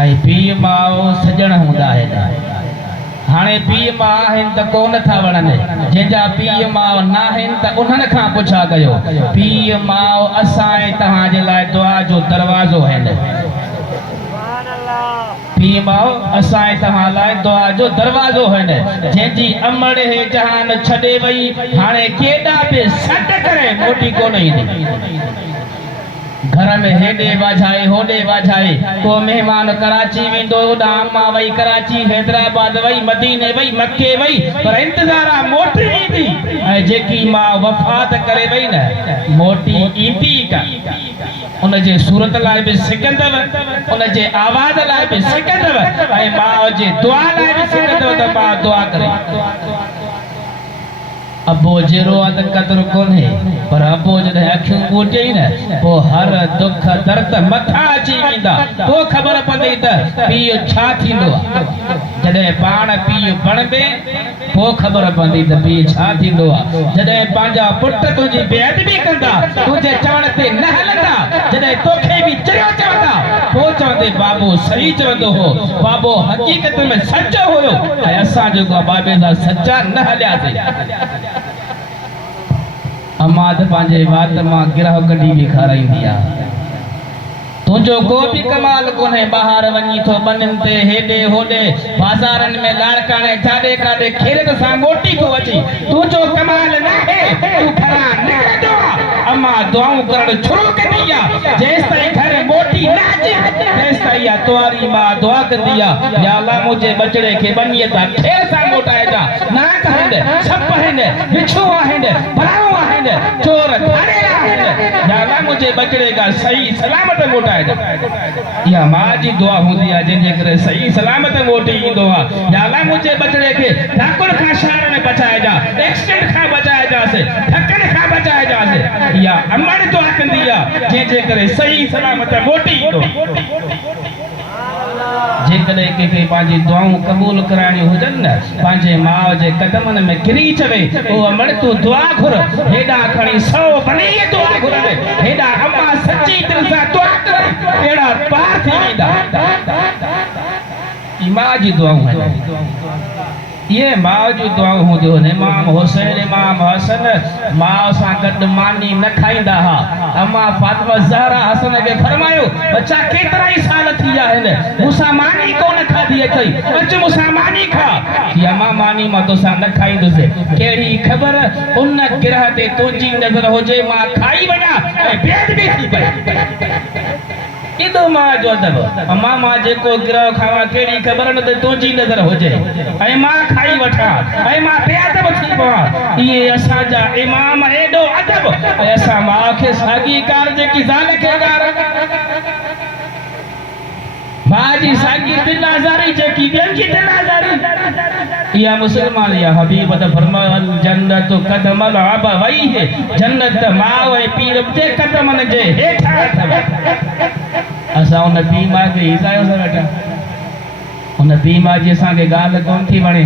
ऐं पीउ माउ सजण हूंदा आहिनि। हाणे पीउ माउ आहिनि त कोन था वणनि, जंहिंजा पीउ माउ न आहिनि त उन्हनि खां पुछा कयो। पीउ माउ असां ऐं तव्हांजे लाइ दुआ जो दरवाज़ो आहिनि। पीउ माउ असां ऐं तव्हां लाइ दुआ जो दरवाज़ो आहिनि। जंहिंजी अमड़ हे जहान छॾे वई, हाणे केॾा बि सॾ करे मोटी कोन ईंदी। घर में हेॾे वाझाए होॾे वाझाए, को महिमान कराची वेंदो, ओॾां अम्मा वई कराची, हैदराबाद वई, मदीने वई, मके वई, पर इंतज़ार मोटी ईंदी। ऐं जेकी मां वफ़ात करे वई न, मोटी ईंदी कान। उनजे सूरत लाइ बि सिकंदव, उनजे आवाज़ लाइ बि सिकंदव, ऐं माउ जे दुआ लाइ बि सिकंदव त मां दुआ करे। अबो जहिड़ो आहे त क़दुरु कोन्हे, पर अबो जॾहिं अखियूं ॿूटई न, पोइ हर दुख दर्द मथां अची वेंदा। पोइ ख़बर पवंदी त पीउ छा थींदो आहे। जॾहिं पाण पीउ बणिबे, पोइ ख़बर पवंदी त पीउ छा थींदो आहे। जॾहिं पंहिंजा पुट तुंहिंजी बेअदबी कंदा, तुंहिंजे चवण ते न हलंदा, जॾहिं तोखे बि चरियो चवंदा, पोइ चवंदे बाबो सही चवंदो हो, बाबो हक़ीक़त में सचो हुयो, ऐं असां जेको बाबे सां सचा न हलियासीं। अम्मा त पंहिंजे वात मां गिरह कढी बि खाराईंदी आहे। तुंहिंजो को बि कमाल कोन्हे, ॿाहिरि वञी थो बननि ते हेॾे होॾे बाज़ारनि में लाड़काणे जाॾे काॾे खेरत सां मोटी थो अची। तुंहिंजो कमाल नाहे, तूं घरां निकिरंदो आहे, अम्मा दुआऊं करणु शुरू कंदी आहे। जेसिताईं घर मोटी न अचे, तेसिताईं इहा तुआरी मां दुआ कंदी आहे, या अल्लाह मुंहिंजे बचड़े खे बनीअ तां खेर सां मोटाइजा। नाक आहिनि, सप आहिनि, बिच्छू आहिनि, भराऊं आहिनि, चोर धाड़ेरा आहिनि, या अल्लाह मुंहिंजे बचड़े खां सही सलामत मोटाए। इहा मां जी दुआ हूंदी आहे, जंहिंजे करे सही सलामत मोटी ईंदो आहे। या अल्लाह मुंहिंजे बचड़े खे ठाकुर खां शहर में बचाइजा, एक्सीडेंट खां बचाइजासीं, धकनि खां बचाइजासीं। इहा अमड़ दुआ कंदी आहे, जंहिंजे करे सही सलामत मोटी ईंदो। जेकॾहिं कंहिंखे पंहिंजी दुआऊं क़बूल कराइणियूं हुजनि न, पंहिंजे माउ जे कदमनि में किरी चवे, ओ अमड़ तूं दुआ घुर, हेॾा खणी 100 भली दुआ घुरनि, हेॾा अम्मा सची दिलि सां दुआ कर, अहिड़ा पार थी वेंदा। मां जी दुआऊं आहिनि। ये माउ जी दुआऊं हूंदियूं आहिनि। इमाम हुसैन, इमाम हसन माउ सां गॾु मानी न खाईंदा हुआ। अम्मा फातिमा ज़हरा हसन खे फरमायो, बच्चा केतिरा ई साल थी विया आहिनि, मूंसां मानी कोन खाधी अथई, अचु मूंसां मानी खा। अम्मा मानी मां तोसां न खाईंदुसि। कहिड़ी ख़बर उन गिरह ते तुंहिंजी नज़र हुजे, मां खाई वञा ऐं बेअदबी थी पए। केॾो मां जो अदब। अम्मा मां जेको गिरह खावां, कहिड़ी ख़बर न त तुंहिंजी नज़र हुजे ऐं मां खाई वठां ऐं मां बेअदब थी पवां। इहे असांजा इमाम, एॾो अदब, ऐं असां माउ खे साॻी कार जेकी ज़ाल खे कार, मां जी साॻी दिलि आज़ारी जेकी ॿियनि जी दिलि आज़ारी। इहा मुसलमान या हबीब त फरमायो, जन्नत क़दमल अबवैहि, जन्नत माउ ऐं पीउ जे क़दमनि जे हेठां अथव। असां उन पीउ माउ खे हिसायोसीं वेठा, उन पीउ माउ जी असांखे ॻाल्हि कोन थी वणे।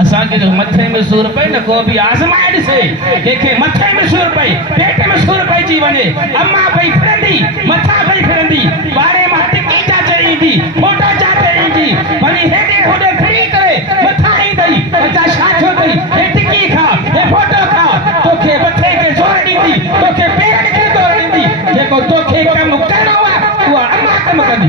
असांखे जो मथे में सूर पए न, को बि आज़माए ॾिसे, कंहिंखे मथे में सूर पए, पेट में सूर पइजी वञे, अम्मा पई फिरंदी, मथा पई फिरंदी, ॿारे मां टिकी चाचे ईंदी, फोटा चाचे ईंदी, वञी हेॾे होॾे फिरी करे मथा ईंदई, बच्चा छा थियो अथई, हे टिकी खा, हे फोटो खा, तोखे मथे खे ज़ोर ॾींदी, तोखे पेरनि खे ज़ोर ॾींदी। जेको तोखे कमु करिणो आहे, उहा अम्मा कमु कंदी।